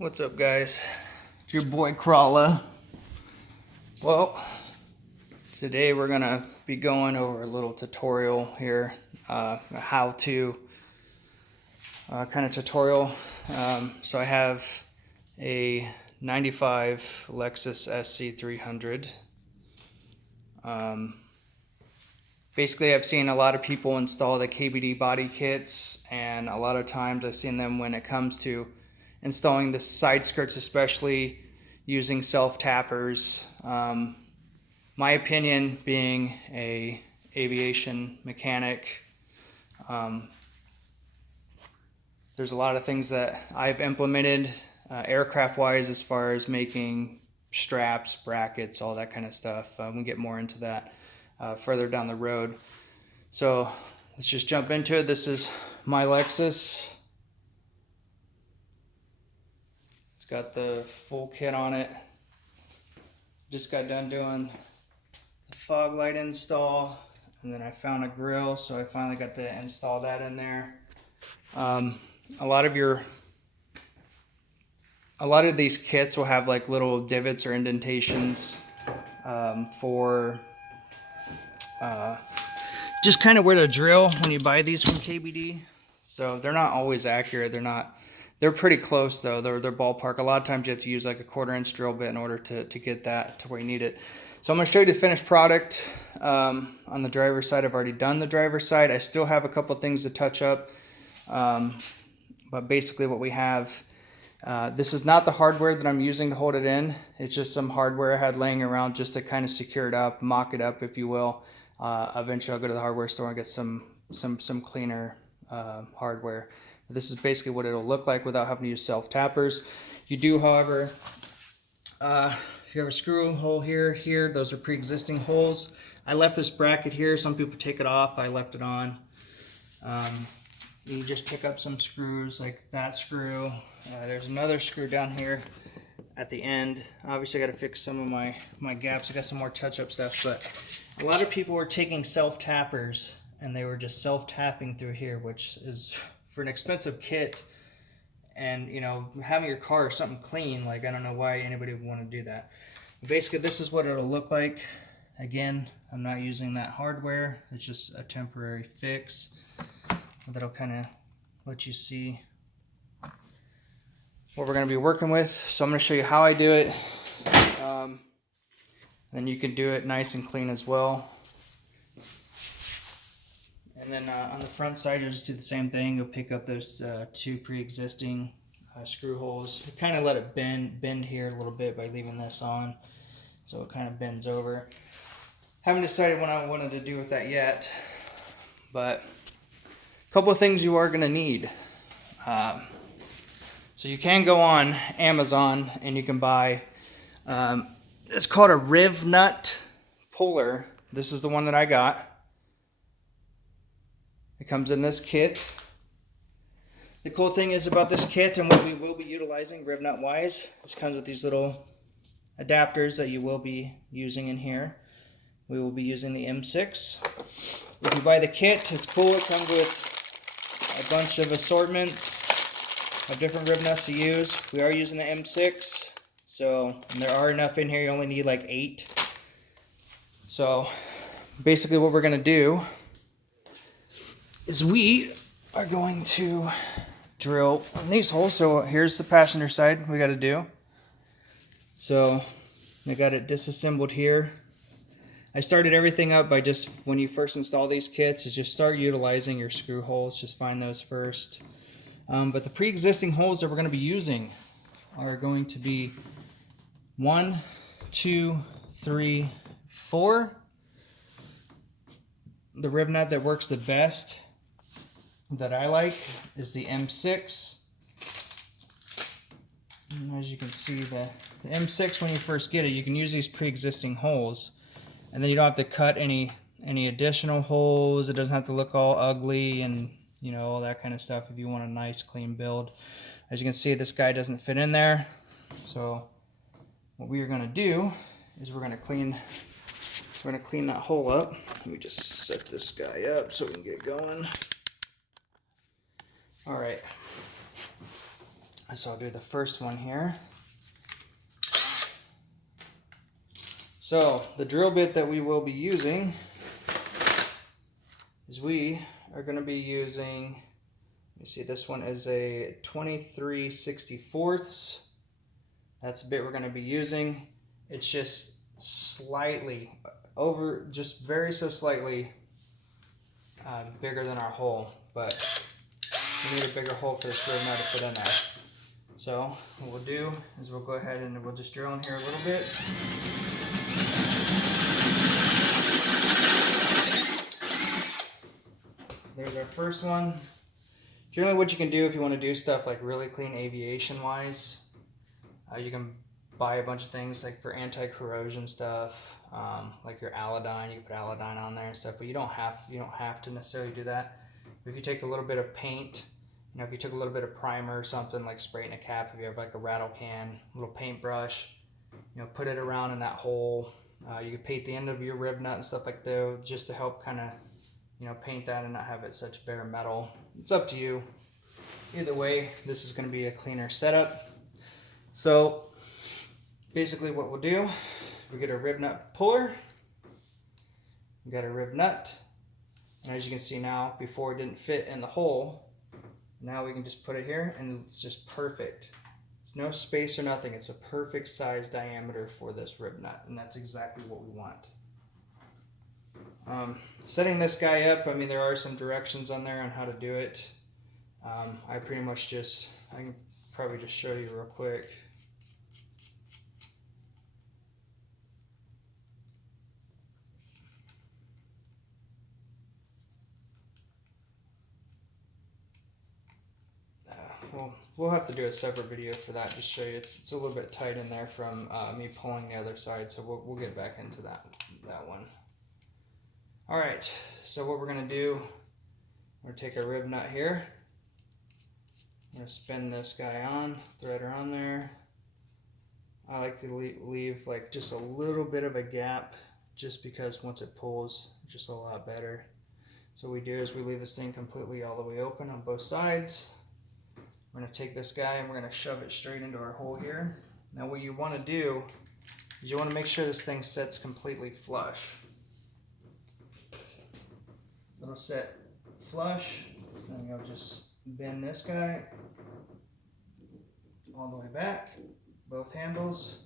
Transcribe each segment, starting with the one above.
What's up, guys? It's your boy Crawler. Well, today we're gonna be going over a little tutorial here, a how-to kind of tutorial. So I have a 95 Lexus SC300. Basically, I've seen a lot of people install the KBD body kits, and a lot of times I've seen them when it comes to installing the side skirts, especially using self-tappers. My opinion, being a aviation mechanic, there's a lot of things that I've implemented aircraft-wise as far as making straps, brackets, all that kind of stuff. We'll get more into that further down the road. So let's just jump into it. This is my Lexus. It's got the full kit on it. Just got done doing the fog light install, and then I found a grill, so I finally got to install that in there. A lot of these kits will have like little divots or indentations for just kind of where to drill when you buy these from KBD. So they're not always accurate. They're pretty close though. They're ballpark. A lot of times you have to use like a 1/4-inch drill bit in order to get that to where you need it. So I'm going to show you the finished product. On the driver's side, I've already done the driver's side. I still have a couple things to touch up. But basically what we have, this is not the hardware that I'm using to hold it in. It's just some hardware I had laying around just to kind of secure it up, mock it up, if you will. Eventually I'll go to the hardware store and get some cleaner hardware. This is basically what it'll look like without having to use self-tappers. You do, however, if you have a screw hole here, those are pre-existing holes. I left this bracket here. Some people take it off. I left it on. You just pick up some screws like that screw. There's another screw down here at the end. Obviously I got to fix some of my gaps. I got some more touch-up stuff, but a lot of people were taking self-tappers and they were just self-tapping through here, which is, for an expensive kit, and you know, having your car or something clean, like, I don't know why anybody would want to do that. Basically this is what it'll look like. Again, I'm not using that hardware. It's just a temporary fix that'll kind of let you see what we're going to be working with. So I'm going to show you how I do it. Then you can do it nice and clean as well. And then on the front side, you'll just do the same thing. You'll pick up those two pre-existing screw holes. Kind of let it bend here a little bit by leaving this on, so it kind of bends over. Haven't decided what I wanted to do with that yet, but a couple of things you are going to need. So you can go on Amazon and you can buy, it's called a Riv Nut puller. This is the one that I got. It comes in this kit. The cool thing is about this kit, and what we will be utilizing Riv Nut wise, it comes with these little adapters that you will be using in here. We will be using the M6. If you buy the kit, it's cool. It comes with a bunch of assortments of different rib nuts to use. We are using the M6, so there are enough in here. You only need like 8. So basically what we're going to do is we are going to drill these holes. So here's the passenger side we got to do. So I got it disassembled here. I started everything up by just, when you first install these kits, is just start utilizing your screw holes. Just find those first. But the pre-existing holes that we're going to be using are going to be 1, 2, 3, 4. The rib nut that works the best, that I like, is the M6. And as you can see, the M6, when you first get it, you can use these pre-existing holes, and then you don't have to cut any additional holes. It doesn't have to look all ugly and, you know, all that kind of stuff if you want a nice clean build. As you can see, this guy doesn't fit in there. So what we are going to do is we're going to clean that hole up. Let me just set this guy up so we can get going. All right. So I'll do the first one here. So the drill bit that we will be using is we are going to be using, let me see, this one is a 23/64. That's the bit we're going to be using. It's just slightly over, just very so slightly bigger than our hole, but we need a bigger hole for this rib nut to fit in there. So what we'll do is we'll go ahead and we'll just drill in here a little bit. There's our first one. Generally what you can do if you want to do stuff like really clean aviation wise, you can buy a bunch of things like for anti-corrosion stuff, like your Aladine. You can put Aladine on there and stuff, but you don't have to necessarily do that. If you take a little bit of paint, you know, if you took a little bit of primer or something, like spray it in a cap, if you have like a rattle can, a little paintbrush, you know, put it around in that hole. You can paint the end of your rib nut and stuff like that, just to help kind of, you know, paint that and not have it such bare metal. It's up to you. Either way, this is going to be a cleaner setup. So basically what we'll do, we get a rib nut puller, we got a rib nut, and as you can see now, before it didn't fit in the hole, now we can just put it here and it's just perfect. There's no space or nothing. It's a perfect size diameter for this rib nut, and that's exactly what we want. Setting this guy up, I mean, there are some directions on there on how to do it. I pretty much just, I can probably just show you real quick. Well, we'll have to do a separate video for that to show you. It's a little bit tight in there from me pulling the other side, so we'll get back into that one. All right, so what we're gonna do, we're gonna take our rib nut here. I'm gonna spin this guy on, thread her on there. I like to leave like just a little bit of a gap, just because once it pulls, it's just a lot better. So what we do is we leave this thing completely all the way open on both sides. We're going to take this guy and we're going to shove it straight into our hole here. Now what you want to do is you want to make sure this thing sits completely flush. It'll sit flush, and you'll just bend this guy all the way back, both handles,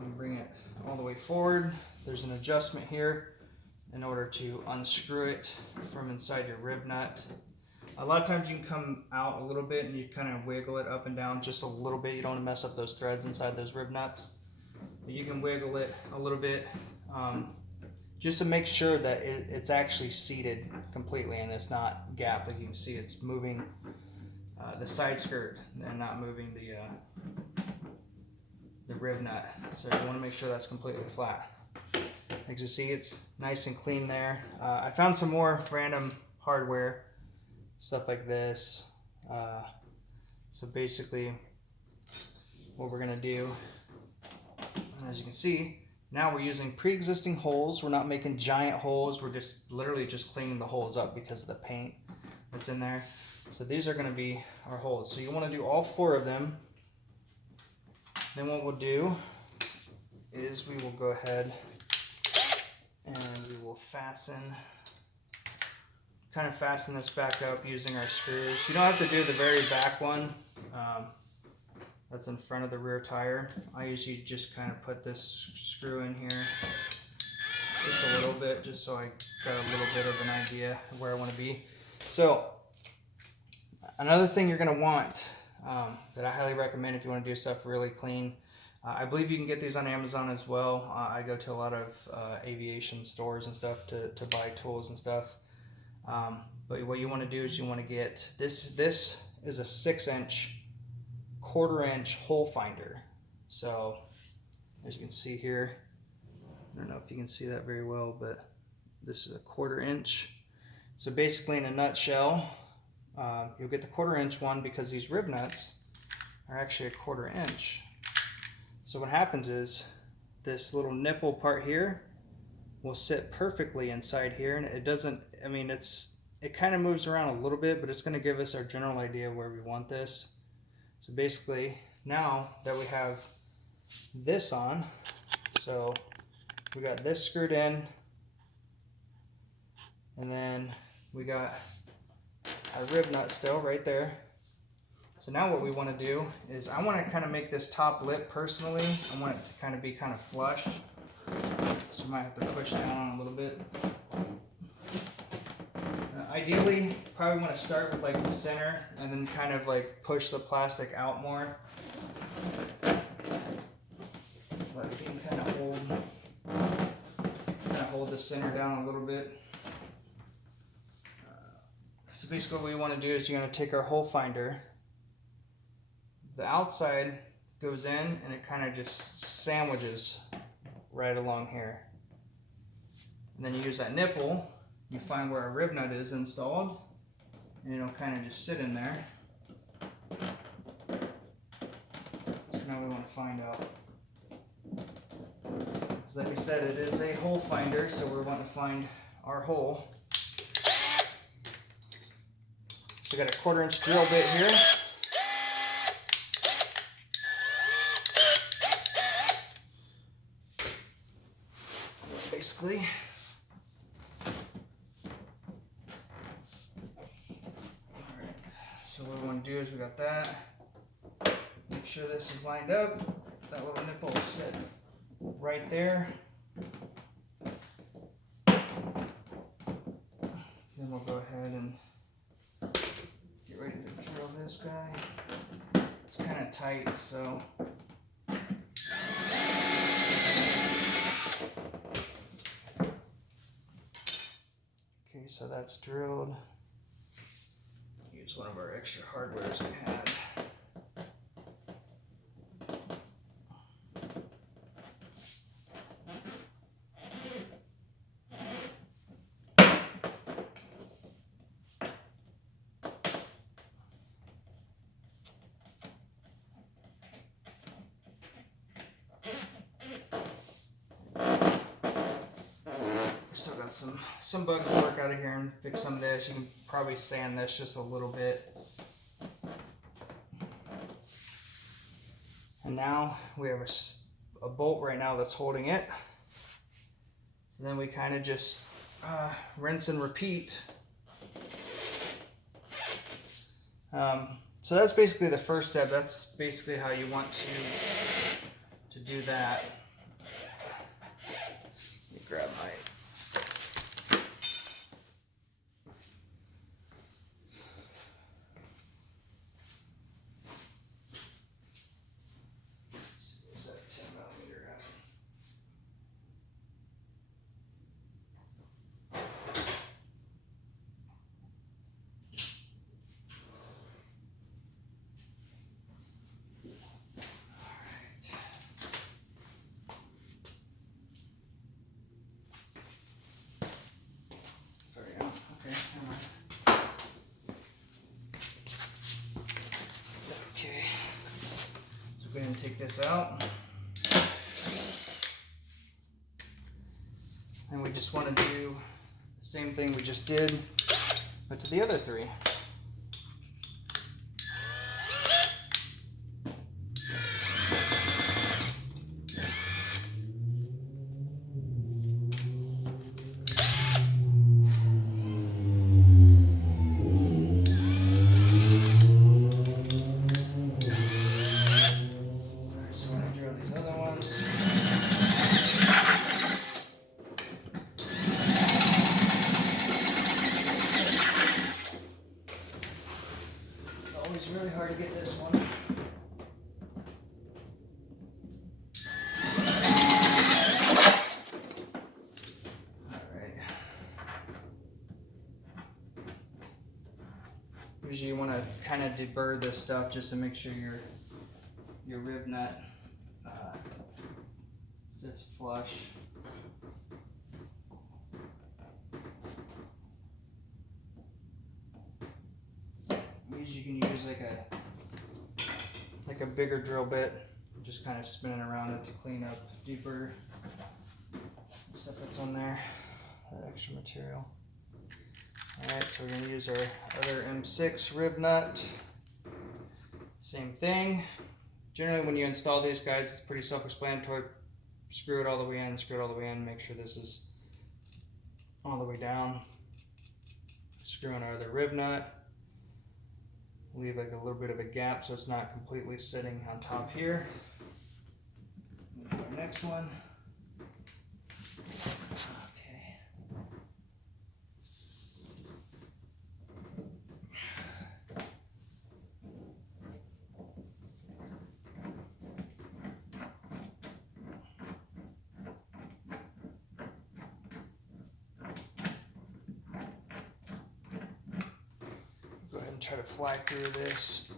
and bring it all the way forward. There's an adjustment here in order to unscrew it from inside your rib nut. A lot of times you can come out a little bit and you kind of wiggle it up and down just a little bit. You don't want to mess up those threads inside those rib nuts. But you can wiggle it a little bit just to make sure that it's actually seated completely and it's not gapped. Like you can see, it's moving the side skirt and not moving the rib nut. So you want to make sure that's completely flat. As you see, it's nice and clean there. I found some more random hardware, stuff like this. So basically what we're gonna do, as you can see, now we're using pre-existing holes. We're not making giant holes. We're just literally just cleaning the holes up because of the paint that's in there. So these are gonna be our holes. So you wanna do all 4 of them. Then what we'll do is we will go ahead and we will kind of fasten this back up using our screws. You don't have to do the very back one that's in front of the rear tire. I usually just kind of put this screw in here just a little bit, just so I got a little bit of an idea of where I want to be. So another thing you're going to want that I highly recommend if you want to do stuff really clean, I believe you can get these on Amazon as well. I go to a lot of aviation stores and stuff to buy tools and stuff. But what you want to do is you want to get this. This is a 6-inch, 1/4-inch hole finder. So as you can see here, I don't know if you can see that very well, but this is a 1/4 inch. So basically, in a nutshell, you'll get the 1/4 inch one because these rib nuts are actually a 1/4 inch. So what happens is this little nipple part here will sit perfectly inside here, and it doesn't, I mean, it kind of moves around a little bit, but it's going to give us our general idea where we want this. So basically, now that we have this on, so we got this screwed in, and then we got our rib nut still right there. So now what we want to do is I want to kind of make this top lip personally. I want it to kind of be kind of flush. So I might have to push down on a little bit. Ideally, probably want to start with like the center and then kind of like push the plastic out more. Let it kind of hold the center down a little bit. So basically what we want to do is you're going to take our hole finder. The outside goes in and it kind of just sandwiches right along here. And then you use that nipple, you find where our rib nut is installed, and it'll kind of just sit in there. So now we want to find out. So like I said, it is a hole finder, so we're wanting to find our hole. So we got a 1/4 inch drill bit here. Basically. Alright, so what we want to do is we got that. Make sure this is lined up. That little nipple will sit right there. Then we'll go ahead and get ready to drill this guy. It's kind of tight, so so that's drilled. Use one of our extra hardwares we had. Still got some bugs to work out of here and fix some of this. You can probably sand this just a little bit. And now we have a bolt right now that's holding it. So then we kind of just rinse and repeat. So that's basically the first step. That's basically how you want to do that. Let me grab my Go ahead and take this out. And we just want to do the same thing we just did, but to the other three. It's really hard to get this one. Alright. Usually you want to kind of deburr this stuff just to make sure your rib nut sits flush. You can use like a bigger drill bit, just kind of spinning around it to clean up deeper stuff that's on there, that extra material. Alright, so we're going to use our other M6 rib nut. Same thing. Generally when you install these guys, it's pretty self-explanatory. Screw it all the way in, screw it all the way in, make sure this is all the way down. Screw in our other rib nut. Leave like a little bit of a gap so it's not completely sitting on top here. Move to our next one. Okay. Go ahead and try to fly through this.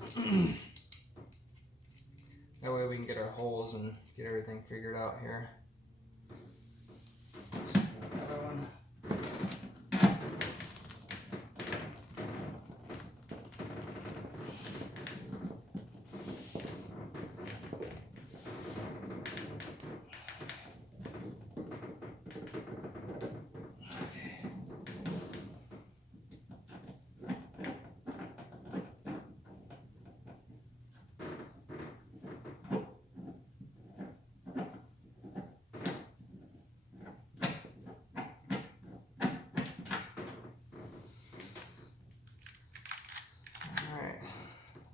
That way we can get our holes and get everything figured out here. Another one.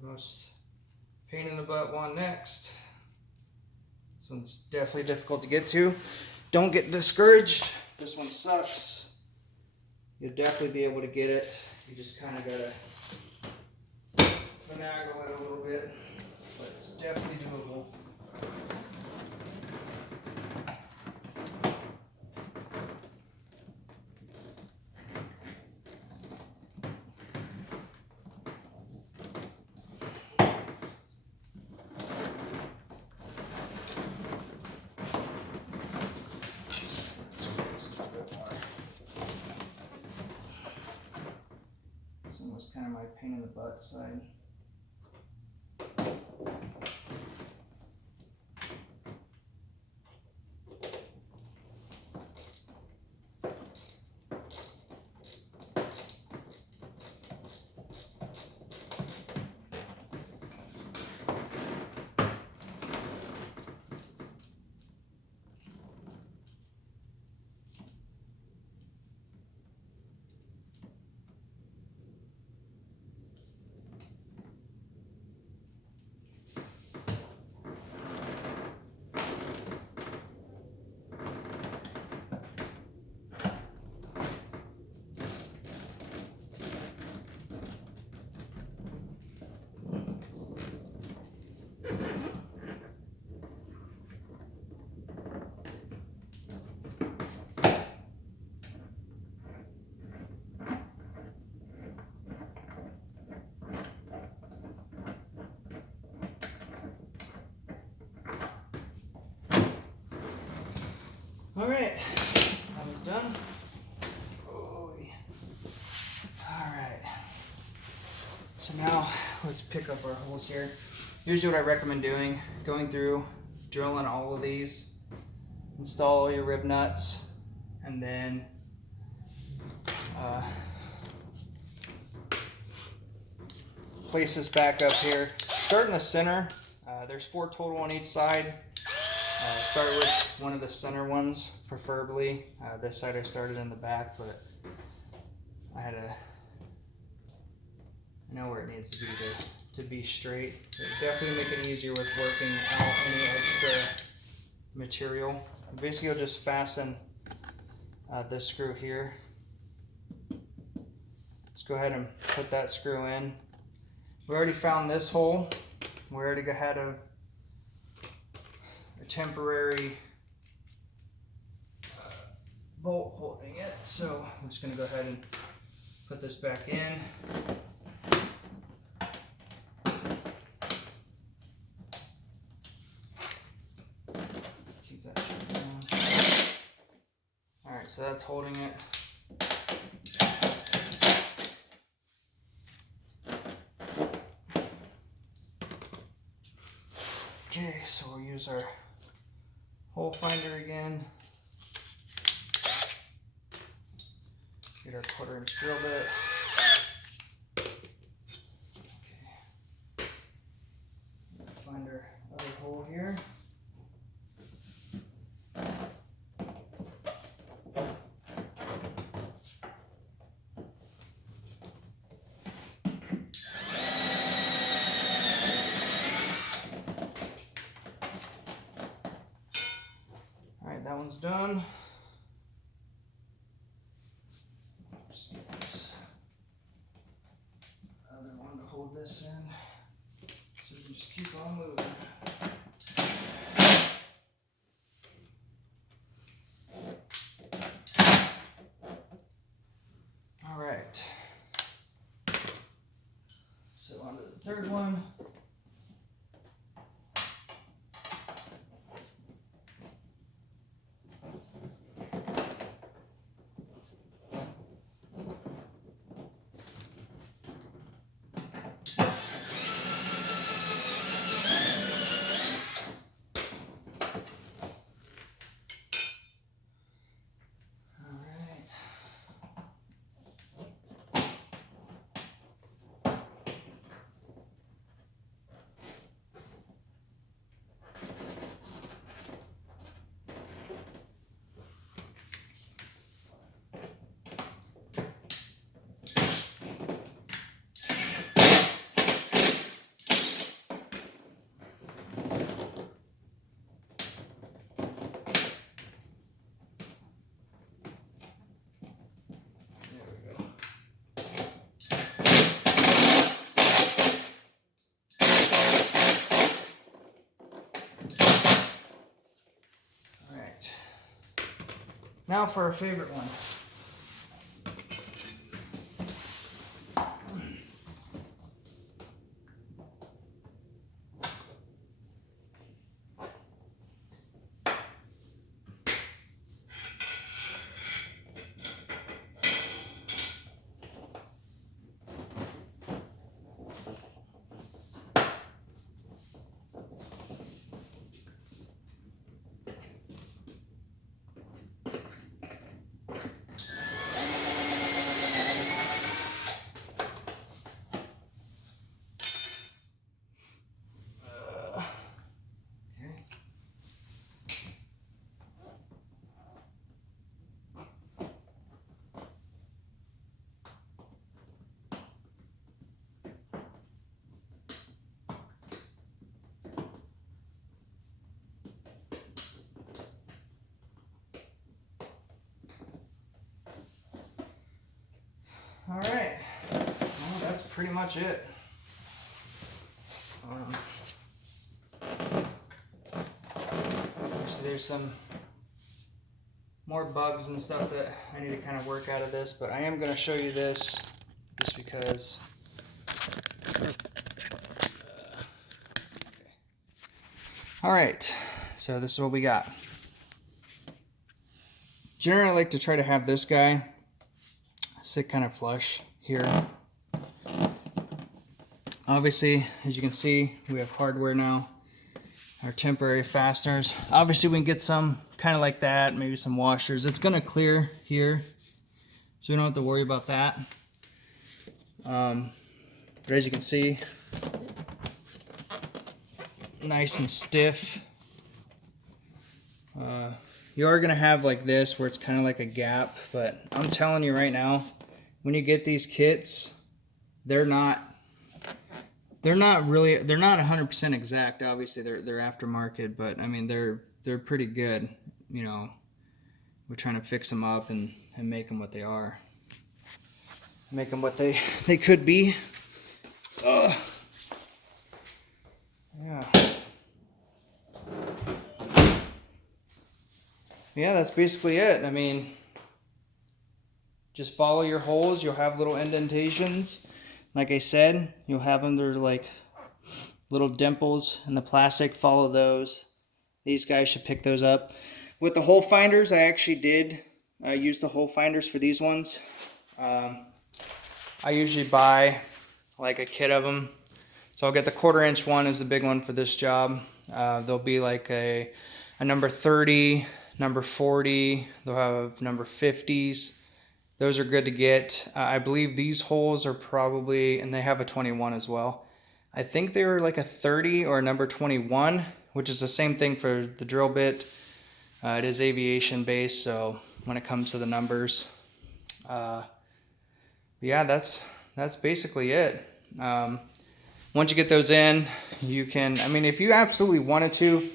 Most pain in the butt one next. This one's definitely difficult to get to. Don't get discouraged. This one sucks. You'll definitely be able to get it. You just kind of gotta finagle it a little bit, but it's definitely doable. This one was kind of my pain in the butt side. All right, that one's done. Oh, yeah. All right. So now let's pick up our holes here. Usually what I recommend doing, going through, drilling all of these, install all your rib nuts, and then place this back up here. Start in the center. There's 4 total on each side. Start with one of the center ones, preferably. This side I started in the back, but I know where it needs to be straight. It definitely make it easier with working out any extra material. Basically, you'll just fasten this screw here. Let's go ahead and put that screw in. We already found this hole. We already had a temporary bolt holding it, so I'm just going to go ahead and put this back in. Keep that shut down. Alright, so that's holding it. Okay, so we'll use our hole finder again. Get our 1/4" drill bit. Okay. done. Just get this other one to hold this in, so we can just keep on moving. All right. So on to the third one. Now for our favorite one. All right, well, that's pretty much it. So there's some more bugs and stuff that I need to kind of work out of this, but I am going to show you this just because. Okay. All right, so this is what we got. Generally, I like to try to have this guy sit kind of flush here. Obviously, as you can see, we have hardware now, our temporary fasteners. Obviously, we can get some kind of like that, maybe some washers. It's going to clear here, so we don't have to worry about that. But as you can see, nice and stiff. You are going to have like this where it's kind of like a gap, but I'm telling you right now, when you get these kits, they're not 100% exact. Obviously they're aftermarket, but I mean they're pretty good. You know, we're trying to fix them up and make them what they are, make them what they could be. Yeah. Yeah, that's basically it. I mean, just follow your holes. You'll have little indentations. Like I said, you'll have them, they're like little dimples in the plastic. Follow those. These guys should pick those up. With the hole finders, I actually did use the hole finders for these ones. I usually buy like a kit of them. So I'll get the 1/4 inch one is the big one for this job. There'll be like a number 30, number 40, they'll have number 50s. Those are good to get. I believe these holes are probably, and they have a 21 as well. I think they were like a 30 or a number 21, which is the same thing for the drill bit. It is aviation based, so when it comes to the numbers. Yeah, that's basically it. Once you get those in, you can, I mean, if you absolutely wanted to,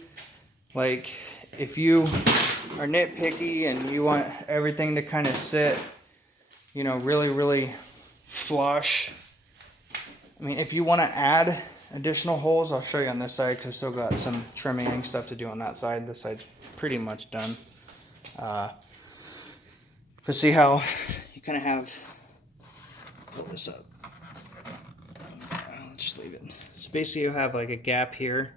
like if you are nitpicky and you want everything to kind of sit, you know, really flush. I mean, if you want to add additional holes, I'll show you on this side because still got some trimming and stuff to do on that side. This side's pretty much done. But see how you kind of have, pull this up. I'll just leave it. So basically you have like a gap here.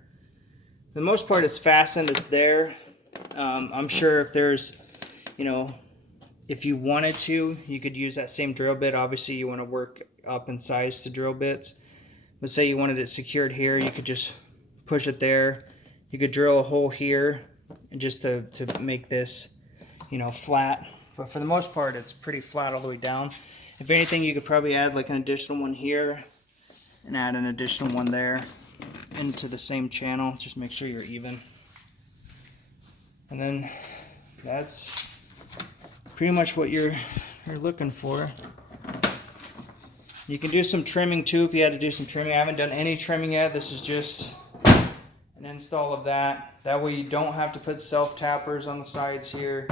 For the most part it's fastened, it's there. I'm sure if there's, you know, if you wanted to, you could use that same drill bit. Obviously you want to work up in size to drill bits. But say you wanted it secured here, you could just push it there. You could drill a hole here and just to make this, you know, flat. But for the most part, it's pretty flat all the way down. If anything, you could probably add like an additional one here and add an additional one there into the same channel. Just make sure you're even. And then that's pretty much what you're looking for. You can do some trimming too if you had to do some trimming. I haven't done any trimming yet. This is just an install of that. That way you don't have to put self-tappers on the sides here.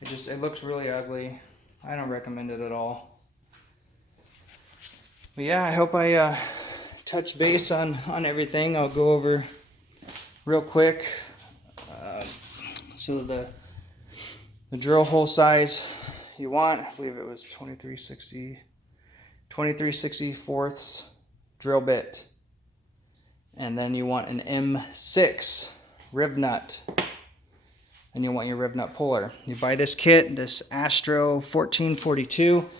It looks really ugly. I don't recommend it at all. But yeah, I hope I touched base on everything. I'll go over real quick. So the drill hole size you want, I believe it was 23/64 drill bit. And then you want an M6 rib nut. And you want your rib nut puller. You buy this kit, this Astro 1442.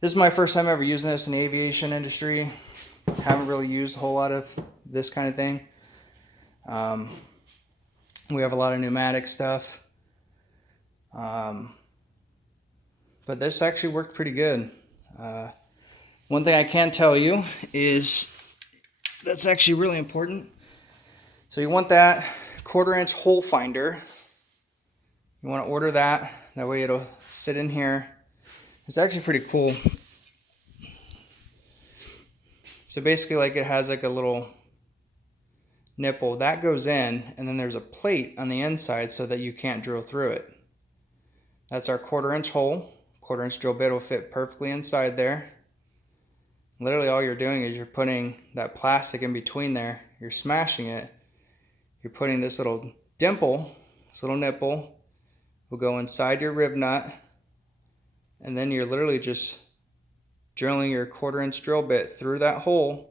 This is my first time ever using this in the aviation industry. Haven't really used a whole lot of this kind of thing. We have a lot of pneumatic stuff. But this actually worked pretty good. One thing I can tell you is that's actually really important. So you want that 1/4" hole finder. You want to order that. That way it'll sit in here. It's actually pretty cool. So basically like it has like a little nipple. That goes in and then there's a plate on the inside so that you can't drill through it. That's our 1/4" hole. 1/4" drill bit will fit perfectly inside there. Literally all you're doing is you're putting that plastic in between there. You're smashing it. You're putting this little dimple, this little nipple will go inside your rib nut. And then you're literally just drilling your 1/4" drill bit through that hole.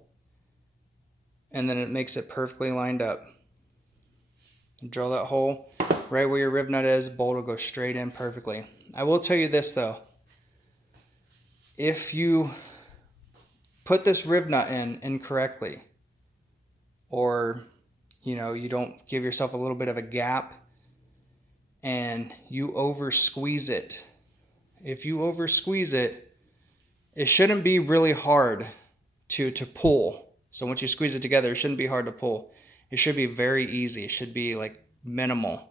And then it makes it perfectly lined up. You drill that hole right where your rib nut is, the bolt will go straight in perfectly. I will tell you this though. If you put this rib nut in incorrectly, or you know, you don't give yourself a little bit of a gap and you over squeeze it. If you over squeeze it, it shouldn't be really hard to pull. So once you squeeze it together, it shouldn't be hard to pull. It should be very easy. It should be like minimal.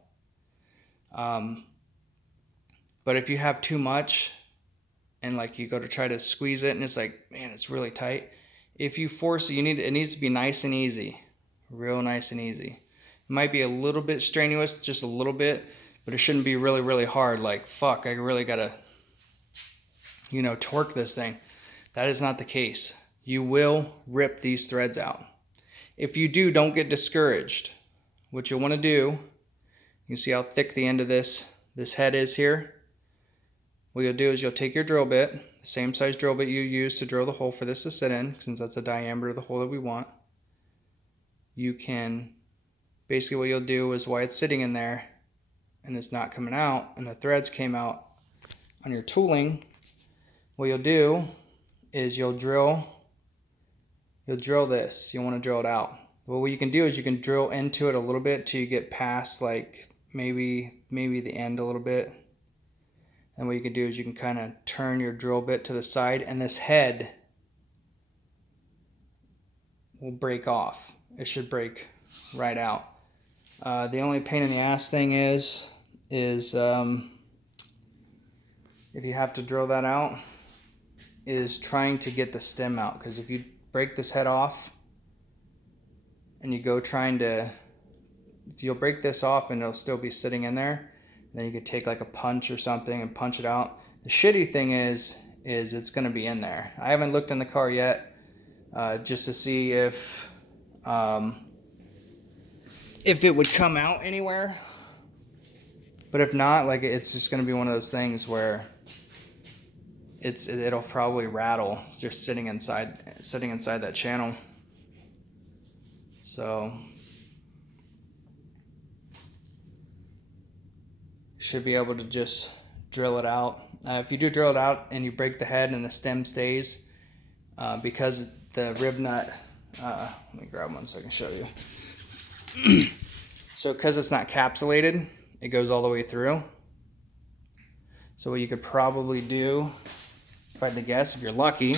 But if you have too much and like you go to try to squeeze it and it's like, man, it's really tight. If you force it, it needs to be nice and easy. Real nice and easy. It might be a little bit strenuous, just a little bit, but it shouldn't be really hard. Like, fuck, I really gotta, you know, torque this thing. That is not the case. You will rip these threads out. If you do, don't get discouraged. What you'll want to do, you can see how thick the end of this head is here. What you'll do is you'll take your drill bit, the same size drill bit you use to drill the hole for this to sit in, since that's the diameter of the hole that we want. You can, basically what you'll do is while it's sitting in there and it's not coming out and the threads came out on your tooling, what you'll do is you'll drill this. You want to drill it out. Well, what you can do is you can drill into it a little bit till you get past like maybe the end a little bit. And what you can do is you can kind of turn your drill bit to the side and this head will break off. It should break right out. The only pain in the ass thing is if you have to drill that out, is trying to get the stem out. Because if you break this head off and you go you'll break this off and it'll still be sitting in there. Then you could take like a punch or something and punch it out. The shitty thing is it's going to be in there. I haven't looked in the car yet just to see if it would come out anywhere. But if not, like, it's just going to be one of those things where it'll probably rattle just sitting inside that channel. So should be able to just drill it out. If you do drill it out and you break the head and the stem stays, because the rib nut, let me grab one so I can show you. So because it's not capsulated, it goes all the way through. So what you could probably do, if I had to guess, if you're lucky,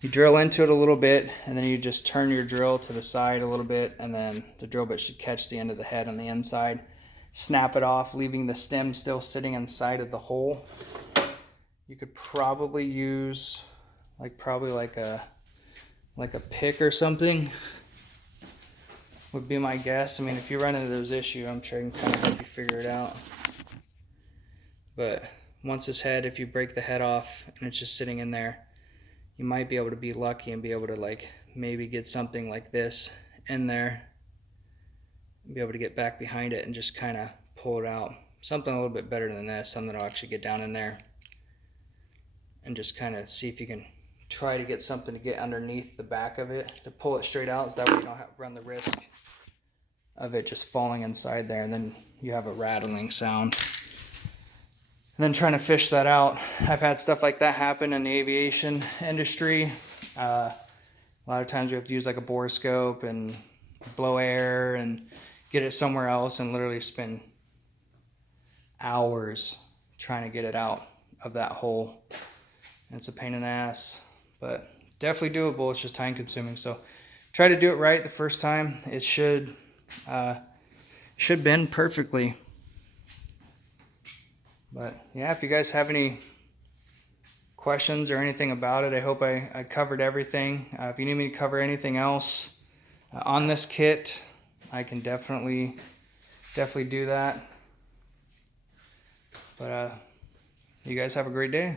you drill into it a little bit and then you just turn your drill to the side a little bit, and then the drill bit should catch the end of the head on the inside. Snap it off, leaving the stem still sitting inside of the hole. You could probably use like a pick or something would be my guess. I mean, if you run into those issues, I'm sure I can kind of help you figure it out. But once this head, if you break the head off and it's just sitting in there, you might be able to be lucky and be able to like maybe get something like this in there, be able to get back behind it and just kind of pull it out. Something a little bit better than this, something that'll actually get down in there and just kind of see if you can try to get something to get underneath the back of it to pull it straight out, so that way you don't have to run the risk of it just falling inside there and then you have a rattling sound. And then trying to fish that out. I've had stuff like that happen in the aviation industry. A lot of times we have to use like a borescope and blow air and get it somewhere else and literally spend hours trying to get it out of that hole. And it's a pain in the ass, but definitely doable. It's just time consuming. So try to do it right the first time. It should bend perfectly. But yeah, if you guys have any questions or anything about it, I hope I covered everything. If you need me to cover anything else on this kit, I can definitely do that. But you guys have a great day.